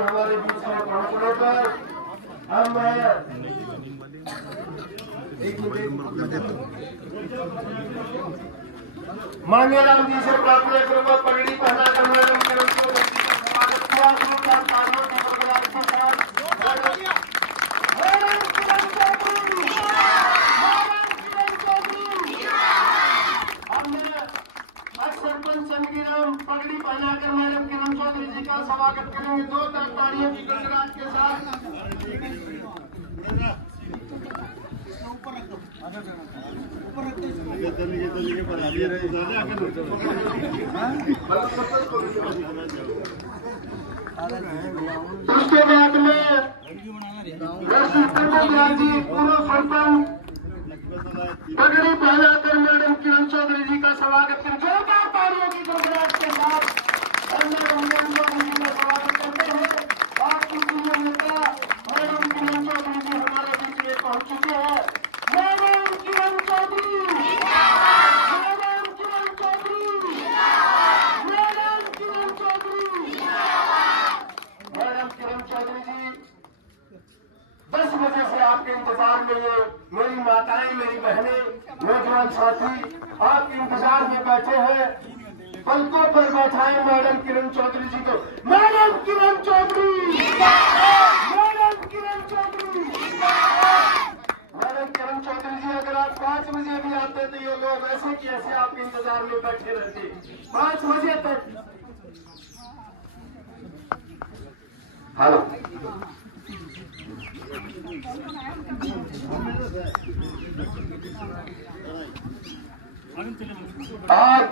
हमारे बीच में पहुंचने पर हम मांगेराम जी से प्रार्थना करूंगा पगड़ी पहना कर मैडम किरण चौधरी जी का स्वागत किया। सरपंच संगीराम पगड़ी पहनाकर मैडम किरण चौधरी जी का स्वागत करेंगे। दो तालियों की गड़गड़ाहट के साथ। उसके बाद में जी पूर्व सरपंच पगड़ी पहनाकर मैडम किरण चौधरी जी का स्वागत करें। जोरदार तालियों की गड़गड़ाहट के साथ मैडम किरण चौधरी जी का स्वागत करते हैं। आपकी प्रिय नेता मैडम किरण चौधरी जी हमारे बीच में पहुंच चुके हैं। Madam Kiran Chaudhary, madam Kiran Chaudhary, madam Kiran Chaudhary, madam Kiran Chaudhary जी 10 बजे से आपके इंतजार में ये मेरी माताएं, मेरी बहनें, नौजवान साथी आपके इंतजार में बैठे हैं। पलकों पर बैठाएं मैडम किरण चौधरी जी को। Madam Kiran Chaudhary, madam Kiran Chaudhary, madam Kiran Chaudhary जी अगर आप 5 बजे भी आते तो ये लोग ऐसे कि ऐसे आपके इंतजार में बैठे रहते 5 बजे तक। हेलो आज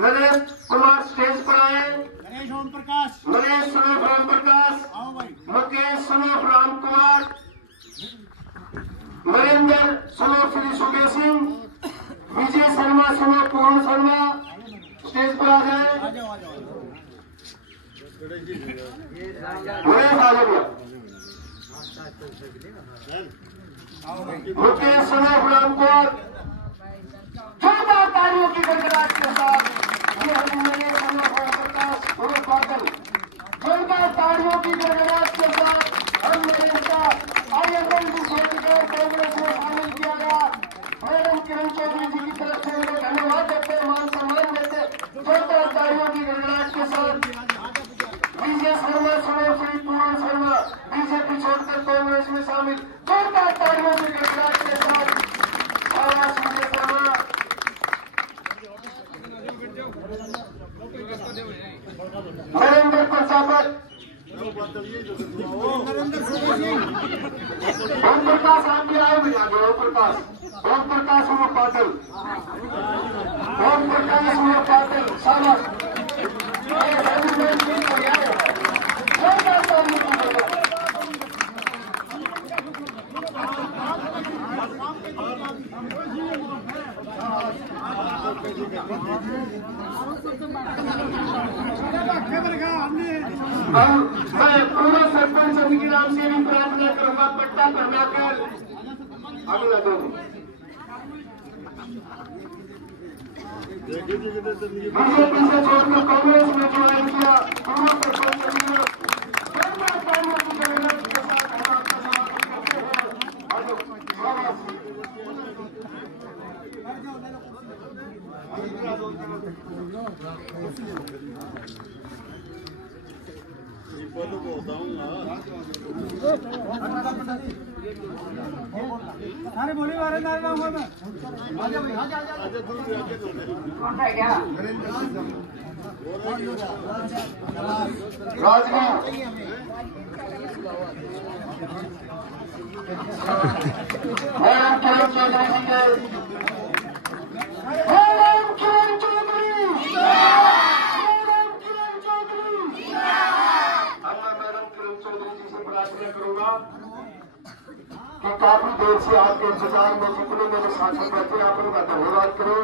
नरेश कुमार स्टेज पर आए। Naresh Om Prakash, Naresh son of Ram Prakash, Mukesh son of Ram Kumar, Narendra son of Shri सुबे सिंह, विजय शर्मा सनोफ पूर्ण शर्मा स्टेज पर आ जाए। मुकेश सनोफ राम कुमार जोरदार तालियों की गड़गड़ाहट के साथ जोरदार तालियों की गड़गड़ाहट के साथ हम नेता IML कांग्रेस में शामिल किया गया। मैडम किरण चौधरी जी की तरफ से लोग धन्यवाद देते, मान सम्मान देते। जोरदार तालियों की गड़गड़ाहट के साथ विजय शर्मा शामिल जोरदार तालियों की गड़गड़ाहट के साथ आवाज मुझे करना। नरेंद्र प्रजापत, ओम प्रकाश आप भी आए भैया, ओम प्रकाश उर्फ पाटिल, ओम प्रकाश उर्फ पाटिल शाबाश। मैं पूरा सरपंच सभी के नाम से भी प्रार्थना करूंगा, पट्टा पहनाकर अगला दो बीजेपी से छोड़कर कांग्रेस में ज्वाइन किया। पूरा सरपंच सभी ने अरे बोली वाले करूंगा कि काफी देर से आपके इंतजार में जितने मेरे शासन बैठे आप उनका धन्यवाद करो।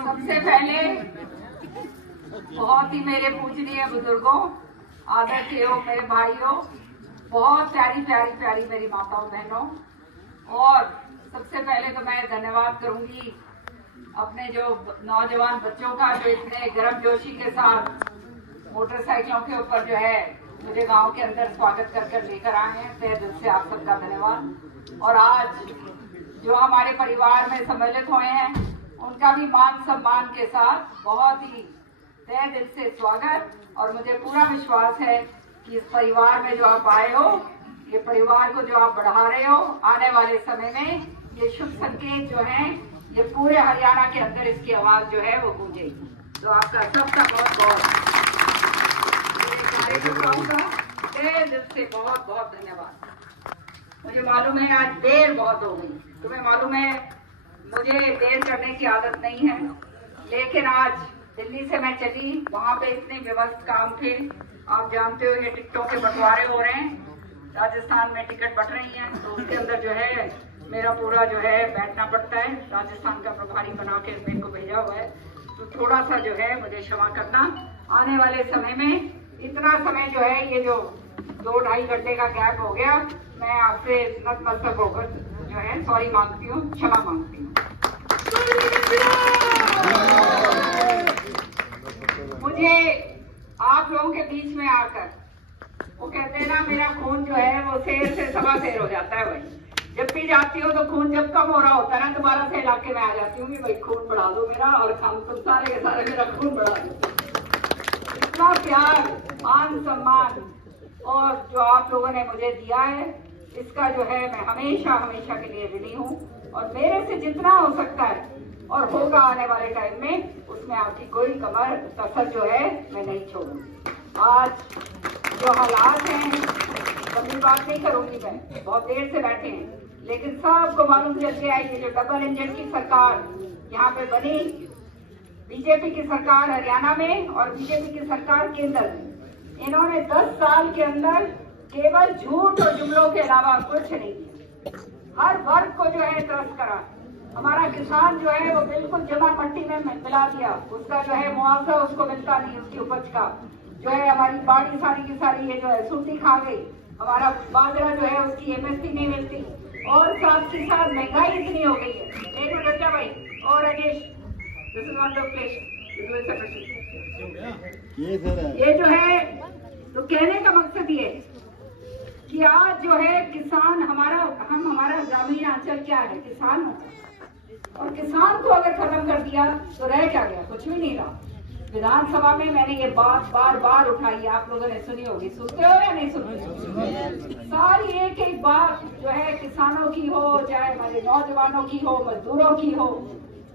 सबसे पहले बहुत ही मेरे पूजनीय बुजुर्गों, आदरणीय मेरे भाइयों, बहुत प्यारी प्यारी प्यारी मेरी माताओं बहनों, और सबसे पहले तो मैं धन्यवाद करूंगी अपने जो नौजवान बच्चों का, जो इतने गर्मजोशी के साथ मोटरसाइकिलों के ऊपर जो है मुझे गांव के अंदर स्वागत कर लेकर आए हैं। तहे दिल से आप सबका धन्यवाद। और आज जो हमारे परिवार में सम्मिलित हुए हैं उनका भी मान सम्मान के साथ बहुत ही तहे दिल से स्वागत। और मुझे पूरा विश्वास है कि इस परिवार में जो आप आए हो, ये परिवार को जो आप बढ़ा रहे हो, आने वाले समय में ये शुभ संकेत जो है ये पूरे हरियाणा के अंदर इसकी आवाज जो है वो गूंजेगी। तो आपका सबका बहुत बहुत दिल से बहुत बहुत धन्यवाद। मुझे मालूम है आज देर बहुत हो गई, तुम्हें मालूम है मुझे देर करने की आदत नहीं है, लेकिन आज दिल्ली से मैं चली, वहाँ पे इतने व्यवस्थित काम थे। आप जानते हो ये टिकटों के बंटवारे हो रहे हैं, राजस्थान में टिकट बंट रही हैं, तो उसके अंदर जो है मेरा पूरा जो है बैठना पड़ता है। राजस्थान का प्रभारी बना के मेरे को भेजा हुआ है, तो थोड़ा सा जो है मुझे क्षमा करना। आने वाले समय में इतना समय जो है ये जो 2-2.5 घंटे का गैप हो गया, मैं आपसे नतमस्तक होकर जो है सॉरी मांगती हूँ, क्षमा मांगती हूँ। मुझे आप लोगों के बीच में आकर, वो कहते हैं ना मेरा खून जो है वो शेर से सवा शेर हो जाता है भाई। जब भी जाती हूँ तो खून जब कम हो रहा होता है ना, दोबारा से इलाके में आ जाती हूँ कि भाई खून बढ़ा दो मेरा, और हम तुम सारे के सारे मेरा खून बढ़ा दो। इतना प्यार, मान सम्मान और जो आप लोगों ने मुझे दिया है, इसका जो है मैं हमेशा हमेशा के लिए ऋणी हूँ। और मेरे से जितना हो सकता है और होगा आने वाले टाइम में, उसमें आपकी कोई कमर कसर जो है मैं नहीं छोड़ूंगी। आज जो हालात हैं, लंबी बात नहीं करूंगी मैं, बहुत देर से बैठे हैं, लेकिन सबको मालूम चल गया है ये जो डबल इंजन की सरकार यहाँ पे बनी, बीजेपी की सरकार हरियाणा में और बीजेपी की सरकार केंद्र में, इन्होंने 10 साल के अंदर केवल झूठ और जुमलों के अलावा कुछ नहीं किया। हर वर्ग को जो है त्रस्त करा। हमारा किसान जो है वो बिल्कुल जमा मट्टी में मिला दिया, उसका जो है मुआवजा उसको मिलता नहीं, उसकी उपज का जो है। हमारी बाड़ी सारी की सारी ये जो है सूटी खा गई, हमारा बाजरा जो है उसकी MSP नहीं मिलती, और साथ के साथ महंगाई इतनी हो गई है। एक मिनट बच्चा भाई और राजेश, ये जो है, तो कहने का मकसद ये कि आज जो है किसान हमारा ग्रामीण अंचल क्या है, किसान होता, और किसान को अगर खत्म कर दिया तो रह क्या गया, कुछ भी नहीं रहा। विधानसभा में मैंने ये बात बार बार उठाई, आप लोगों ने सुनी होगी, सुनते हो या नहीं सुनते? सारी एक एक बात जो है किसानों की हो, चाहे हमारे नौजवानों की हो, मजदूरों की हो,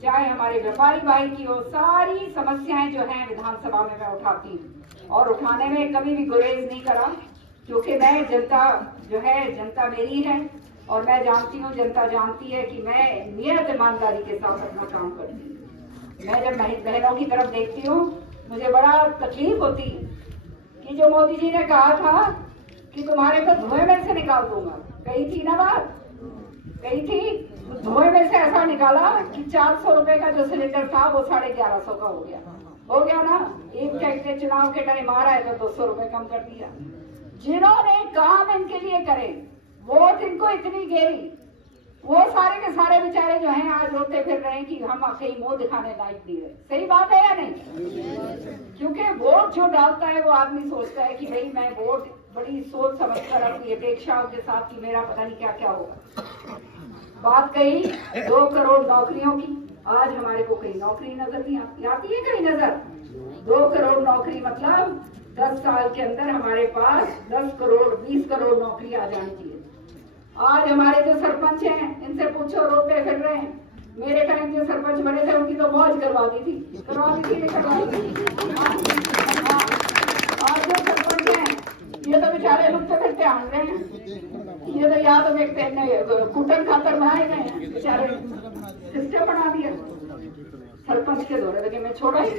चाहे हमारे व्यापारी भाई की हो, सारी समस्याएं जो हैं विधानसभा में मैं उठाती हूँ और उठाने में कभी भी गुरेज नहीं करा, क्योंकि मैं जनता जो है, जनता मेरी है और मैं जानती हूँ, जनता जानती है कि मैं नियत ईमानदारी के साथ अपना काम करती हूँ। मैं जब बहनों की तरफ देखती हूँ मुझे बड़ा तकलीफ होती कि जो मोदी जी ने कहा था कि तुम्हारे को धुएं में से निकाल दूंगा, कही थी ना बात, कही थी, धुएं में से ऐसा निकाला कि 400 रुपए का जो सिलेंडर था वो 1150 का हो गया ना। एक चुनाव के टाइम आ रहा है तो 200 रुपए कम कर दिया। जिन्होंने काम इनके लिए करे, वोट इनको इतनी गेरी, वो सारे के सारे बेचारे जो हैं आज रोते फिर रहे हैं कि हम कहीं मुंह दिखाने लायक नहीं रहे। सही बात है या नहीं? क्योंकि वोट जो डालता है वो आदमी सोचता है कि भाई मैं वोट बड़ी सोच समझ कर अपनी अपेक्षाओं के साथ कि मेरा पता नहीं क्या क्या होगा। बात कही 2 करोड़ नौकरियों की, आज हमारे को कहीं नौकरी नजर नहीं आती है, कहीं नजर। 2 करोड़ नौकरी मतलब 10 साल के अंदर हमारे पास 10 करोड़ 20 करोड़ नौकरी आ जानी चाहिए। आज हमारे जो सरपंच हैं इनसे पूछो, रोते फिर रहे हैं। मेरे टाइम जो सरपंच बने थे उनकी तो मौज करवा दी थी, आज जो सरपंच हैं ये तो बेचारे लुटते फिरते आन रहे हैं, ये तो याद देखते कुटन खातर बनाए गए बेचारे, सिस्टम बना दिया। सरपंच के दौरे लगे, मैं छोड़ा ही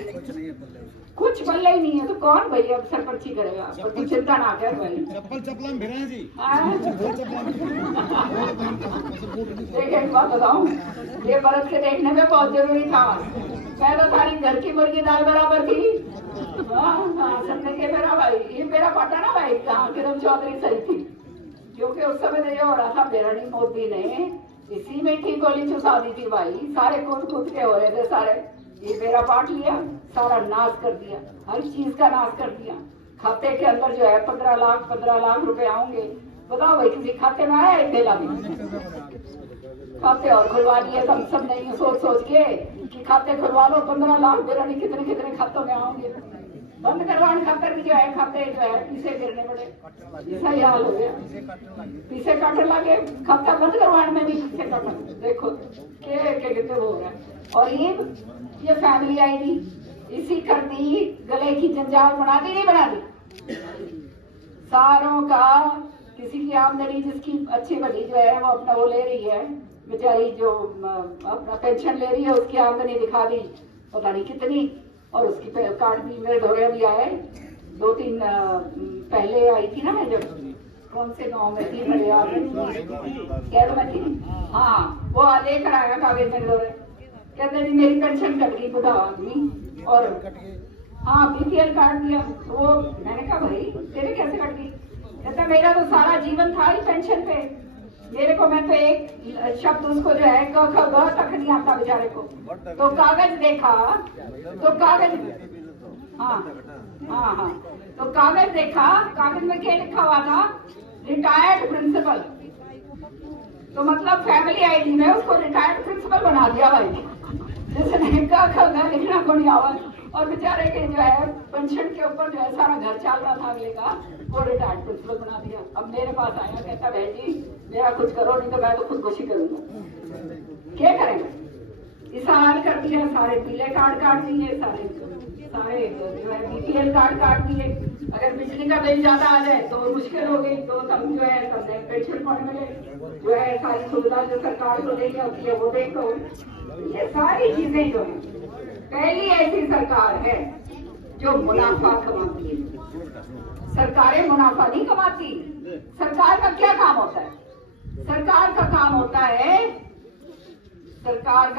कुछ बल्ले ही नहीं है तो कौन भैया अब सरपंच ही करेगा, तो चिंता ना कर भाई। चप्पल भिरा जी। देखिए एक बात बताऊं, ये बरस के देखने में बहुत जरूरी था। मैं तो सारी घर की मुर्गी दाल बराबर थी। संदे के मेरा भाई, ये मेरा पाटा ना भाई, कहाँ किरण चौधरी सही थी, क्योंकि उस समय तो ये हो रहा था बेरनी मोदी ने इसी में ठीक गोली चुसा दी थी भाई, सारे कूद के हो रहे थे सारे। ये मेरा पार्ट लिया, सारा नाश कर दिया, हर चीज का नाश कर दिया। खाते के अंदर जो है 15 लाख रुपए आएंगे। बताओ भाई किसी खाते में आया है पहला भी? खाते और खुलवा लिए सब नहीं सोच के कि खाते खुलवा लो, 15 लाख बेरानी कितने खातों में आओगे। बंद करवाने खातर भी जो है खाते जो है पीछे गिरने पड़े, ऐसा ही हाल हो गया। पीछे काटने लगे, खाता बंद करवाने में भी पीछे काटना, देखो कितने हो रहा है। और ये फैमिली आईडी इसी कर दी, गले की जंजाल बना दी, नहीं बना दी? सारों का किसी की आमदनी जिसकी अच्छी बड़ी जो है वो अपना वो ले रही है बेचारी, जो अपना पेंशन ले रही है उसकी आमदनी दिखा दी पता नहीं कितनी, और उसकी कार्ड भी मेरे दौरे भी आए। 2-3 पहले आई थी ना मैं, जब कौन से गांव में थी मेरे याद में थी, हाँ वो लेकर आया कागज मेरे दौरे, कहते जी मेरी पेंशन कट गई, बुढ़ा आदमी, और हाँ बीपीएल कार्ड दिया। वो मैंने कहा भाई तेरे कैसे कट गई? कहता मेरा तो सारा जीवन था ही पेंशन पे, मेरे को मैं तो एक शब्द उसको जो है ग तक नहीं आता बेचारे को। तो कागज देखा तो कागज, हाँ तो कागज देखा, कागज में क्या लिखा हुआ था? Retired principal. तो मतलब फैमिली आईडी में उसको रिटायर्ड प्रिंसिपल बना दिया भाई, जिसने का लिखना को नहीं आवा, और बेचारे के जो है पेंशन के ऊपर जो है सारा घर चल रहा था अगले का, वो रिटायर्ड प्रिंसिपल बना दिया। अब मेरे पास आया, कहता भाई जी मेरा कुछ करो, नहीं तो मैं तो खुदकुशी करूंगा। क्या करेंगे? इस हाल कर दिया, सारे पीले कार्ड काट दिए, सारे जो है बीपीएल कार्ड काट दिए। अगर बिजली का बिल ज्यादा आ जाए तो मुश्किल हो गई, तो सब जो है सबने पेंशन फंड में जो है सारी सुविधा जो सरकार को देनी होती है वो देखो। ये सारी चीजें जो है, पहली ऐसी सरकार है जो मुनाफा कमाती है। सरकारें मुनाफा नहीं कमाती। सरकार का क्या काम होता है? सरकार का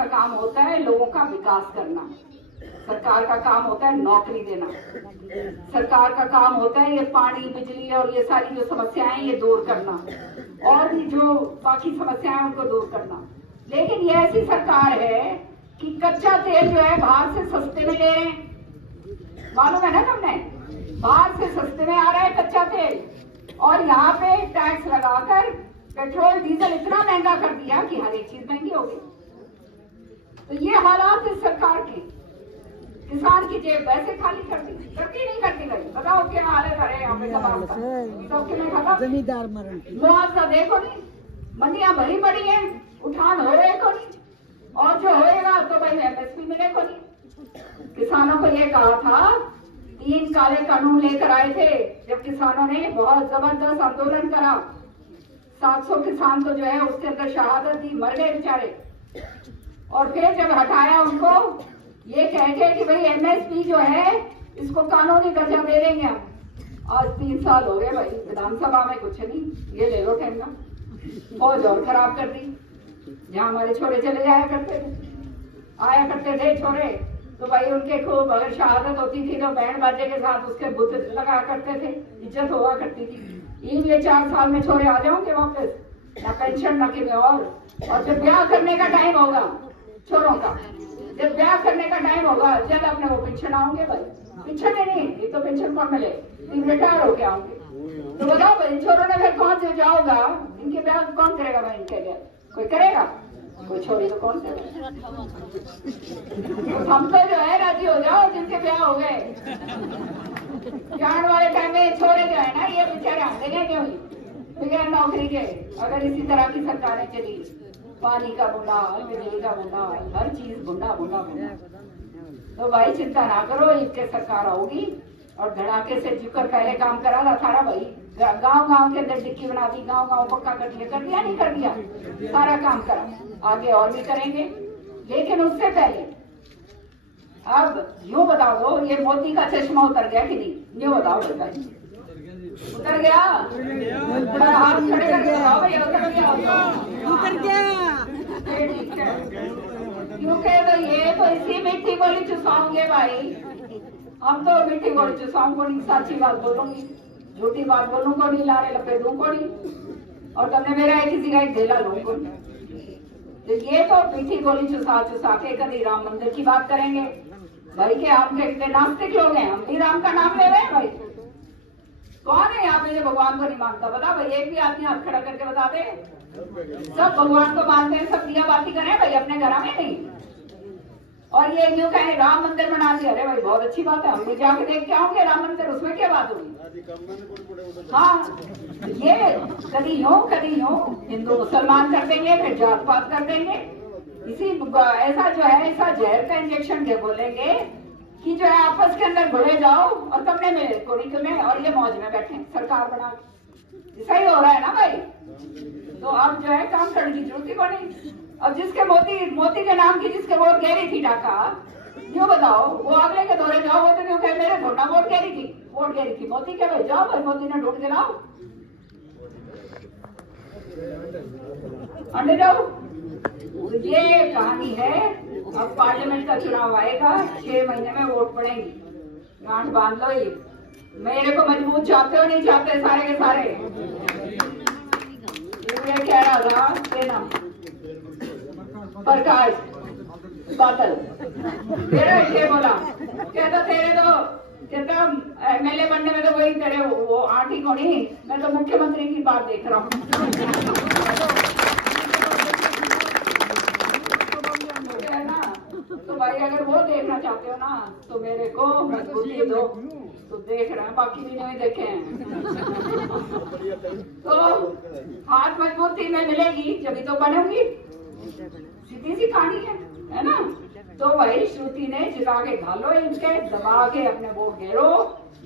काम होता है लोगों का विकास करना। सरकार का काम होता है नौकरी देना। सरकार का काम होता है ये पानी बिजली और ये सारी जो समस्याएं ये दूर करना। और भी जो बाकी समस्याएं उनको दूर करना। लेकिन ये ऐसी सरकार है कि कच्चा तेल जो है बाहर से सस्ते में ले रहे हैं, मालूम है ना तुमने, बाहर से सस्ते में आ रहा है कच्चा तेल, और यहाँ पे टैक्स लगाकर पेट्रोल डीजल इतना महंगा कर दिया कि हर एक चीज महंगी हो गई। तो ये हालात इस सरकार के, किसान की जेब वैसे खाली करती नहीं करती भाई। बताओ क्या हालत है यहाँ पे सब जमींदार मरण मुआवजा देखो नहीं, मंडियां भरी पड़ी है, उठान हो रहे को नहीं, और जो होएगा तो भाई एमएसपी मिले को नहीं। किसानों को ये कहा था, 3 काले कानून लेकर आए थे जब किसानों ने बहुत जबरदस्त आंदोलन करा, 700 किसान तो जो है उसके अंदर शहादत दी, मर गए बेचारे। और फिर जब हटाया उनको, ये कह के कि भाई एमएसपी जो है इसको कानूनी दर्जा दे देंगे हम। आज 3 साल हो गए भाई, विधानसभा में कुछ नहीं, ये ले लो ठहंगा, फौज और खराब कर दी। जहाँ हमारे छोरे चले जाया करते थे, आया करते थे छोरे, तो भाई उनके खूब अगर शहादत होती थी तो बैंड बाजे के साथ उसके बुत लगा करते थे, इज्जत हुआ करती थी। ये 4 साल में छोरे आ जाओगे वापस, ना पेंशन ना कि और जब ब्याह करने का टाइम होगा छोरों का, जब ब्याह करने का टाइम होगा जब अपने वो पेंशन आओगे भाई, पेंशन नहीं, ये तो पेंशन कौन मिले, रिटायर होके आओगे। तो बताओ भाई छोरों ने फिर कौन से जाओगा, इनके ब्याह कौन करेगा भाई, इनके लिए कोई करेगा, कोई छोरी तो कौन करेगा। तो हम तो जो है राजी हो जाओ जिनके ब्याह हो गए, जान वाले टाइम में छोरे जो है ना ये बेचारे आते क्यों बगैर नौकरी के। अगर इसी तरह की सरकारें चली, पानी का बुंदा, बिजली का बुंदा, हर चीज बुंदा बुंदा बुंदा, तो भाई चिंता ना करो, इसके सरकार होगी और धड़ाके से जुकर पहले काम करा था सारा भाई, गांव के अंदर डिक्की बना दी, गांव पक्का कर दिया नहीं कर दिया, सारा काम करा, आगे और भी करेंगे। लेकिन उससे पहले अब यूँ बता दो, ये मोदी का चश्मा उतर गया कि नहीं, ये बताओ बताइए, उतर गया? हाथ खड़े करके बताओ भैया, उतर गया? ठीक है, क्योंकि तो ये तो इसी मिट्टी गोली चुसाओगे भाई, हम तो मिट्टी गोली चुसाऊंगा नहीं, सच्ची बात बोलूंगी, झूठी बात बोलूंगा नहीं, लारे लपे दूंगा नहीं, और तुमने मेरा किसी का एक ढेला लूंगा। तो ये तो मीठी गोली चुसा के कभी राम मंदिर की बात करेंगे भाई, के हम के नास्तिक लोग हैं, हम भी राम का नाम ले रहे हैं भाई। कौन है यहाँ पे जो भगवान को नहीं मानता, बता भाई, एक भी आदमी हाथ खड़ा करके बता दे। सब भगवान को मानते हैं, सब दिया बाती करें भाई अपने घर में नहीं। और ये यूँ कहे राम मंदिर बना दिया, अरे भाई बहुत अच्छी बात है, हम भी जाके देख के आओगे राम मंदिर, उसमें क्या बात होगी। हाँ, ये कभी यूँ हिंदू मुसलमान कर देंगे, फिर जात पात कर देंगे, इसी ऐसा जो है ऐसा जहर का इंजेक्शन के बोलेंगे कि जो है आपस के अंदर घुले जाओ और कमरे में कोड़ी में और ये मौज में बैठे सरकार बना, ऐसा ही हो रहा है ना भाई। तो अब जो है काम करने की जरूरत ही को नहीं। अब जिसके मोती के नाम की जिसके वोट गहरी थी टाका, यूँ बताओ वो अगले के दौरे जाओ, वो तो क्यों कहे मेरे थोड़ा वोट गहरी थी मोती के, भाई जाओ भाई मोती ने ढूंढ के लाओ, अंडे जाओ। ये कहानी है। अब पार्लियामेंट का चुनाव आएगा, 6 महीने में वोट पड़ेंगी, गांठ बांध लो। ये मेरे को मजबूत चाहते हो नहीं चाहते सारे के सारे, ये कह रहा था देना प्रकाश बादल, तेरा ये बोला कहता तेरे तो कहता एमएलए बनने में तो वही तेरे वो आंटी को नहीं, मैं तो मुख्यमंत्री की बात देख रहा हूँ। तो भाई अगर वो देखना चाहते हो ना तो मेरे को मजबूती दो, तो देख रहे हैं, बाकी भी नहीं देखे हैं। तो हाथ मजबूती में मिलेगी जब तो बनूंगी, सीधी सी कहानी है ना। तो भाई श्रुति ने जिता के घालो, इनके दबा के अपने वोट घेरो,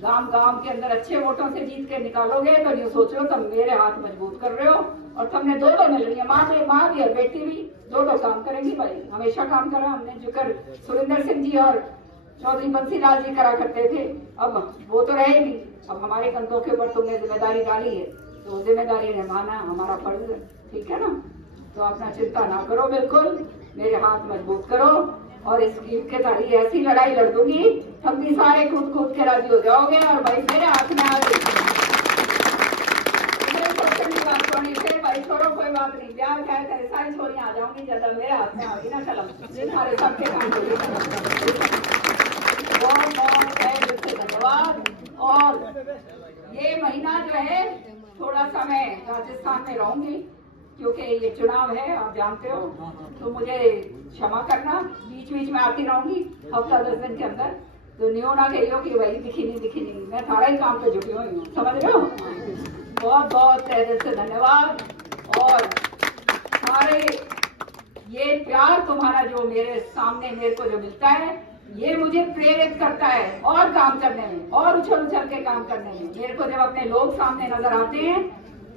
गांव के अंदर अच्छे वोटों से जीत के निकालोगे तो यूँ सोचो तुम मेरे हाथ मजबूत कर रहे हो। और तुमने दो मिल रही है, माँ भी और बेटी भी, दो काम करेंगी भाई, हमेशा काम करा हमने, जिक्र सुरेंद्र सिंह जी और चौधरी बंसीलाल जी करा करते थे, अब वो तो रहे नहीं, अब हमारे कंधों के ऊपर तुमने जिम्मेदारी डाली है, तो जिम्मेदारी निभाना हमारा फर्ज है, ठीक है ना। तो अपना चिंता ना करो, बिल्कुल मेरे हाथ मजबूत करो, और इस के तारी ऐसी लड़ाई लड़ दूंगी, हम भी सारे कूद के राजी हो जाओगे, और भाई मेरे हाथ में आ गई फिर बात नहीं, प्यार क्या है, सारी छोरियां आ जाऊंगी, ज्यादा मेरे हाथ में आएगी ना कलम, सारे सबके काम करेगी। बहुत बहुत धन्यवाद। और ये महीना जो है थोड़ा सा मैं राजस्थान में रहूंगी, क्योंकि ये चुनाव है आप जानते हो, तो मुझे क्षमा करना, बीच बीच में आती रहूंगी हफ्ता 10 दिन के अंदर, तो न्यू ना कहियो कि भाई दिखी नहीं, मैं सारा ही काम पे झुकी हुई हूँ, समझ रहे हो। बहुत बहुत तहे दिल से धन्यवाद। और सारे ये प्यार तुम्हारा जो मेरे सामने मेरे को जो मिलता है, ये मुझे प्रेरित करता है और काम करने में, और उछल के काम करने में। मेरे को जब अपने लोग सामने नजर आते हैं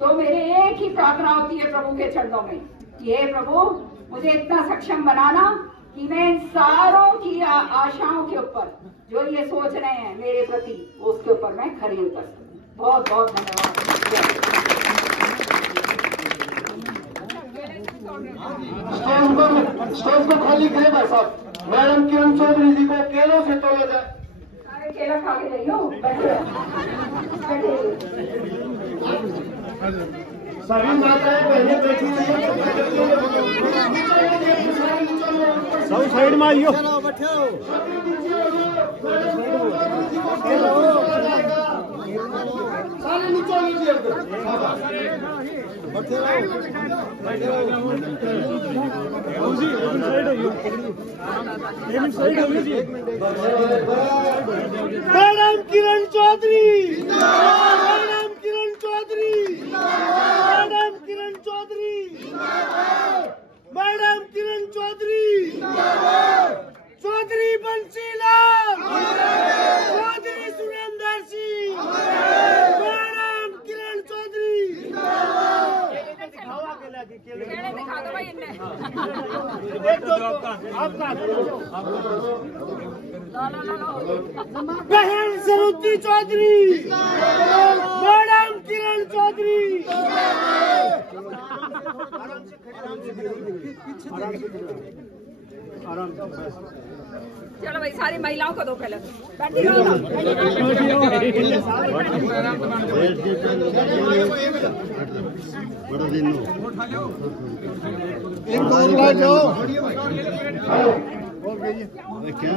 तो मेरे एक ही प्रार्थना होती है प्रभु के चरणों में कि हे प्रभु, मुझे इतना सक्षम बनाना कि मैं इन सारों की आशाओं के ऊपर जो ये सोच रहे हैं मेरे प्रति, उसके ऊपर मैं खरी उतर सकूं। बहुत बहुत धन्यवाद। स्टेज को खाली करें भाई साहब। मैडम किरण चौधरी जी को केलों से तोड़ा जाए। सारे केला खा के जाइयो, बैठे सभी माताएं बहनें बैठी हुई हैं। सब साइड में आइयो। सारे नीचे लीजिए। Madam Kiran Chaudhary, madam Kiran Chaudhary, madam Kiran Chaudhary, madam Kiran Chaudhary, Chaudhary Bansilal, Chaudhary Surendra Singh, madam Kiran Chaudhary. दिखा दो भाई इनने। बहन सरुद्दी चौधरी, मैडम किरण चौधरी। चलो भाई, सारी महिलाओं को दो पहले, बैठी रहो ना। बड़ा दिन क्या